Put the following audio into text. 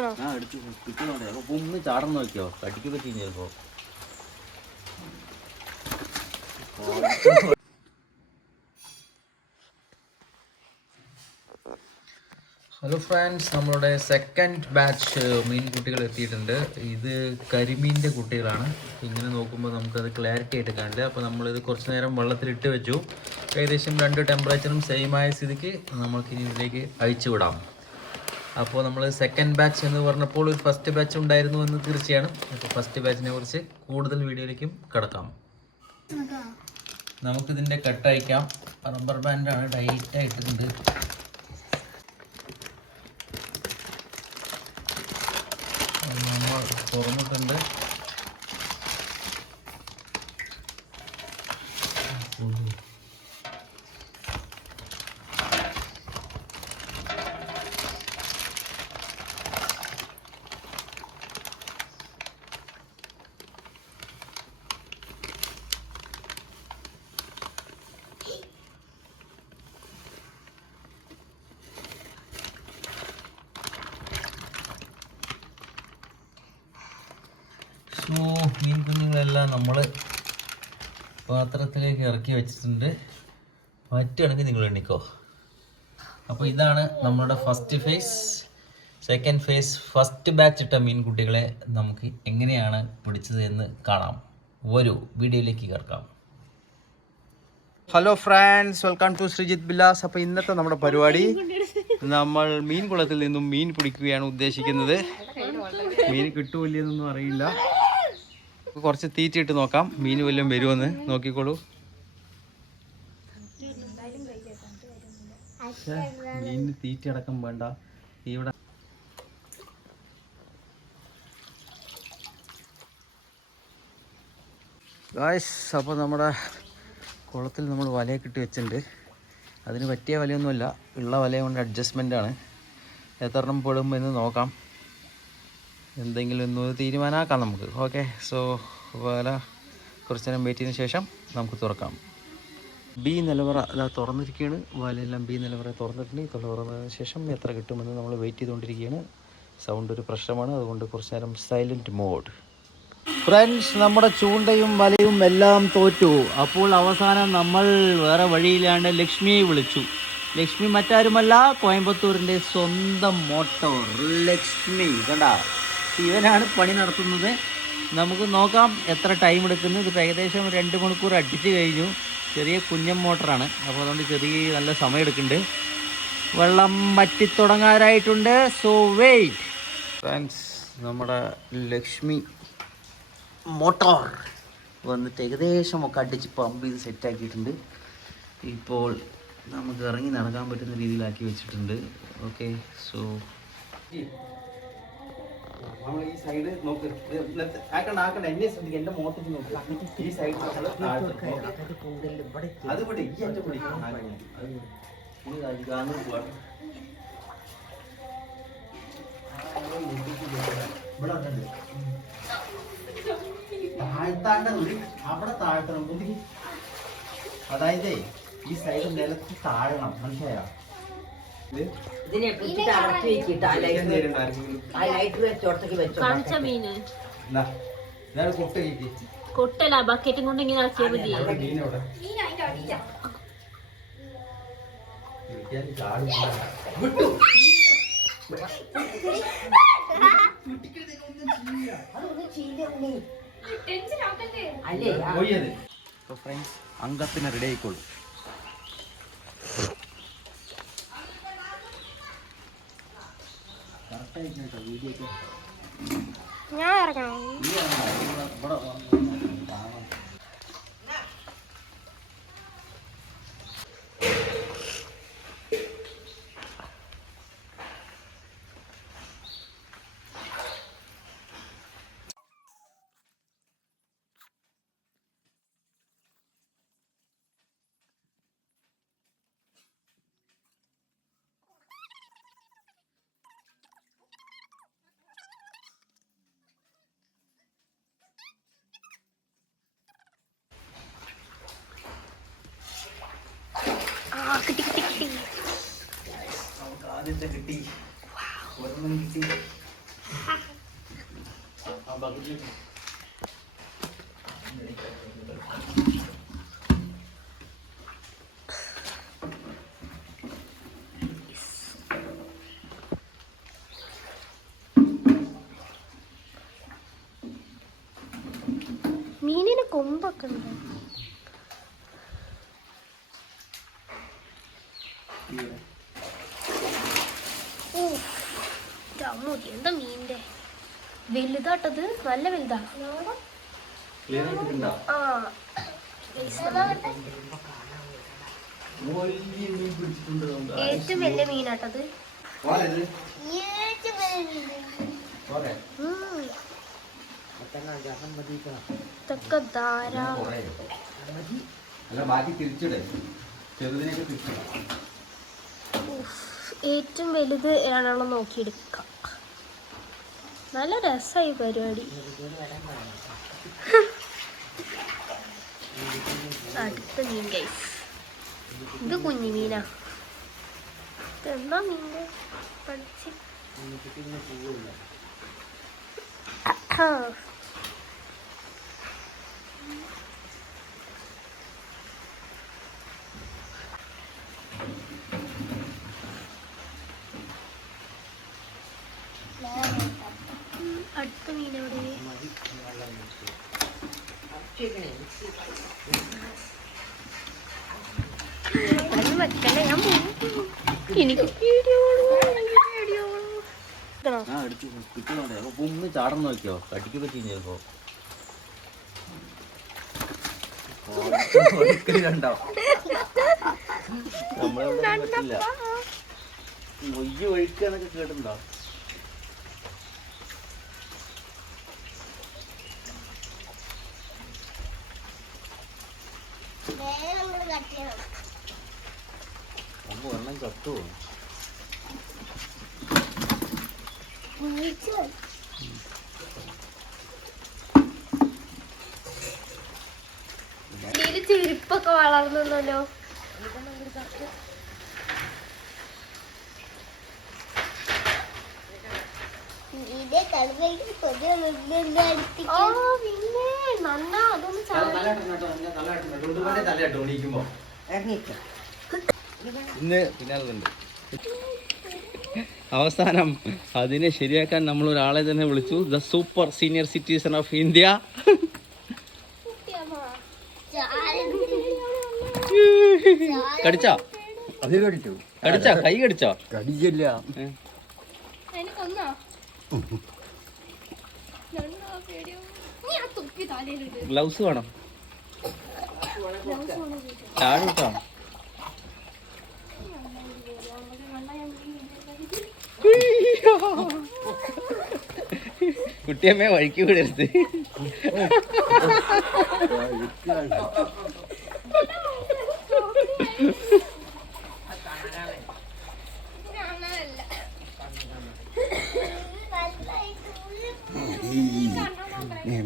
എടുത്ത് കിട്ടുന്നുണ്ട്. അപ്പൊ ഒന്ന് ചാടന്ന് നോക്കിയോ, കടിക്ക് പറ്റി ചിലപ്പോ. ഹലോ ഫ്രണ്ട്സ്, നമ്മളുടെ സെക്കൻഡ് ബാച്ച് മീൻകുട്ടികൾ എത്തിയിട്ടുണ്ട്. ഇത് കരിമീൻ്റെ കുട്ടികളാണ്. ഇങ്ങനെ നോക്കുമ്പോൾ നമുക്കത് ക്ലാരിറ്റി ആയിട്ട് കാണില്ല. അപ്പോൾ നമ്മളിത് കുറച്ച് നേരം വെള്ളത്തിലിട്ട് വെച്ചു. ഏകദേശം 2 ടെമ്പറേച്ചറും സെയിം ആയ സ്ഥിതിക്ക് നമുക്കിനി ഇതിലേക്ക് അഴിച്ചു വിടാം. അപ്പോൾ നമ്മൾ സെക്കൻഡ് ബാച്ച് എന്ന് പറഞ്ഞപ്പോൾ ഒരു ഫസ്റ്റ് ബാച്ച് ഉണ്ടായിരുന്നു എന്ന് തീർച്ചയാണ്. അപ്പോൾ ഫസ്റ്റ് ബാച്ചിനെ കുറിച്ച് കൂടുതൽ വീഡിയോയിലേക്കും കിടക്കാം. നമുക്കിതിൻ്റെ കട്ട് അയക്കാം. റബ്ബർ ബാൻഡാണ്, ടൈറ്റായിട്ടുണ്ട്. നമ്മൾ തുറന്നിട്ടുണ്ട്. മീൻ കുഞ്ഞുങ്ങളെല്ലാം നമ്മൾ പാത്രത്തിലേക്ക് ഇറക്കി വെച്ചിട്ടുണ്ട്. പറ്റുകയാണെങ്കിൽ നിങ്ങൾ എണ്ണിക്കോ. അപ്പോൾ ഇതാണ് നമ്മുടെ first phase. Second phase first batch ഇട്ട മീൻകുട്ടികളെ നമുക്ക് എങ്ങനെയാണ് പിടിച്ചത് എന്ന് കാണാം. ഒരു വീഡിയോയിലേക്ക് കിടക്കാം. Hello friends, welcome to Sreejith Billas. അപ്പോൾ ഇന്നത്തെ നമ്മുടെ പരിപാടി, നമ്മൾ മീൻ കുളത്തിൽ നിന്നും മീൻ പിടിക്കുകയാണ് ഉദ്ദേശിക്കുന്നത്. മീൻ കിട്ടുമില്ലെന്നൊന്നും അറിയില്ല. കുറച്ച് തീറ്റിയിട്ട് നോക്കാം, മീൻ വല്ലതും വരുമെന്ന്. നോക്കിക്കോളൂ. മീനിന് തീറ്റ അടക്കം വേണ്ട ഇവിടെ. ഗായ്സ്, അപ്പോൾ നമ്മുടെ കുളത്തിൽ നമ്മൾ വലയൊക്കെ ഇട്ട് വെച്ചിട്ടുണ്ട്. അതിന് പറ്റിയ വലയൊന്നുമല്ല, ഉള്ള വലയ കൊണ്ട് അഡ്ജസ്റ്റ്മെൻ്റാണ്. എത്രണ്ണം പെടും എന്ന് നോക്കാം. എന്തെങ്കിലും ഒന്ന് തീരുമാനമാക്കാം നമുക്ക്. ഓക്കെ, സോ വല കുറച്ച് നേരം വെയിറ്റ് ചെയ്തതിന് ശേഷം നമുക്ക് തുറക്കാം. ബി നിലവറ അതാ തുറന്നിരിക്കുകയാണ്. വലയെല്ലാം ബി നിലവറ തുറന്നിട്ടുണ്ട്. തുറന്നതിന് ശേഷം എത്ര കിട്ടുമെന്ന് നമ്മൾ വെയിറ്റ് ചെയ്തുകൊണ്ടിരിക്കുകയാണ്. സൗണ്ട് ഒരു പ്രശ്നമാണ്, അതുകൊണ്ട് കുറച്ച് നേരം സൈലൻറ്റ് മോഡ്. ഫ്രണ്ട്സ്, നമ്മുടെ ചൂണ്ടയും വലയും എല്ലാം തോറ്റു. അപ്പോൾ അവസാനം നമ്മൾ വേറെ വഴിയിലാണ്ട് ലക്ഷ്മിയെ വിളിച്ചു. ലക്ഷ്മി മറ്റാരുമല്ല, കോയമ്പത്തൂരിൻ്റെ സ്വന്തം മോട്ടോർ ലക്ഷ്മി. കണ്ട, ഇവനാണ് പണി നടത്തുന്നത്. നമുക്ക് നോക്കാം എത്ര ടൈം എടുക്കുന്നത്. ഇതിപ്പോൾ ഏകദേശം 2 മണിക്കൂർ അടിച്ച് കഴിഞ്ഞു. ചെറിയ കുഞ്ഞൻ മോട്ടറാണ്, അപ്പോൾ അതുകൊണ്ട് ചെറിയ നല്ല സമയം എടുക്കുന്നുണ്ട്. വെള്ളം വറ്റിത്തുടങ്ങാറായിട്ടുണ്ട്. So wait. ഫ്രണ്ട്സ്, നമ്മുടെ ലക്ഷ്മി മോട്ടോർ വന്നിട്ട് ഏകദേശം ഒക്കെ അടിച്ച് പമ്പ് ചെയ്ത് സെറ്റാക്കിയിട്ടുണ്ട്. ഇപ്പോൾ നമുക്ക് ഇറങ്ങി നടക്കാൻ പറ്റുന്ന രീതിയിലാക്കി വെച്ചിട്ടുണ്ട്. ഓക്കെ, സോ നമ്മൾ ഈ സൈഡ് നോക്ക്. ആക്കണ്ട എന്നെ ശ്രദ്ധിക്കുക. എൻ്റെ മോട്ടത്തിൽ നോക്ക്. ഈ സൈഡ് അത് വിട്. ഈ എൻ്റെ പിടി താഴ്ത്താണ്ട അവിടെ താഴ്ത്തണം. അതായത് ഈ സൈഡ് നിലത്ത് താഴണം. മനസ്സിലായോ? ഇതിനെ പിടിച്ചിട്ട് അടച്ചു വെച്ചിട്ട് ആ ലൈറ്റ് വെച്ചോടത്തേക്ക് വെച്ചോ. കൊട്ടല്ല, ബക്കറ്റും കൊണ്ട് ഇങ്ങനെ ഇറക്കിയാൽ മതി. അംഗത്തിന് റെഡി ആയിക്കോളൂ. ഞാൻ ഇറങ്ങണം. ആദ്യത്തെ കിട്ടി, ഒരെണ്ണം കിട്ടി. മീനിന് കൊമ്പൊക്കെ ഉണ്ട്. എന്താ മീനിന്റെ വലുതാട്ടത്, നല്ല വലുതാ. ആ ഏറ്റവും വലിയ മീനാട്ടത്. ഇതൊക്കെ ധാരാളം. ഏറ്റവും വലുത് ഏതാണോ നോക്കിയെടുക്കാം. നല്ല രസമായി പരിപാടി. അടുത്ത മീൻ ഗൈസ്, ഇത് കുഞ്ഞു മീനാ. ഇതെന്താ മീൻ്റെ പഠിച്ച് അടുത്ത മീൻ എവിടെ? വെക്കണേ, ഞാൻ എനിക്ക് ചാടം നോക്കിയോ, കടിക്ക് പറ്റി ചിലപ്പോ കണ്ടോ. നമ്മളെവിടെ പറ്റില്ല. മൊയ്യ് ഒഴിക്കാന്നൊക്കെ കേട്ടിട്ടുണ്ടോ? അപ്പൊ ഒരെണ്ണം ചത്തു. ചെരുപ്പൊക്കെ വളർന്നല്ലോ. ഇന്ന് പിന്നാലുണ്ട്. അവസാനം അതിനെ ശരിയാക്കാൻ നമ്മൾ ഒരാളെ തന്നെ വിളിച്ചു. The super senior citizen of India. കടിച്ചാ? കടിച്ചാ? കൈ കടിച്ചോ? കടിച്ചില്ല. ഗ്ലൗസ് വേണം. ചാടുട്ടോ. കുട്ടിയമ്മയെ വഴിക്ക് വിടരുത്. ഞാൻ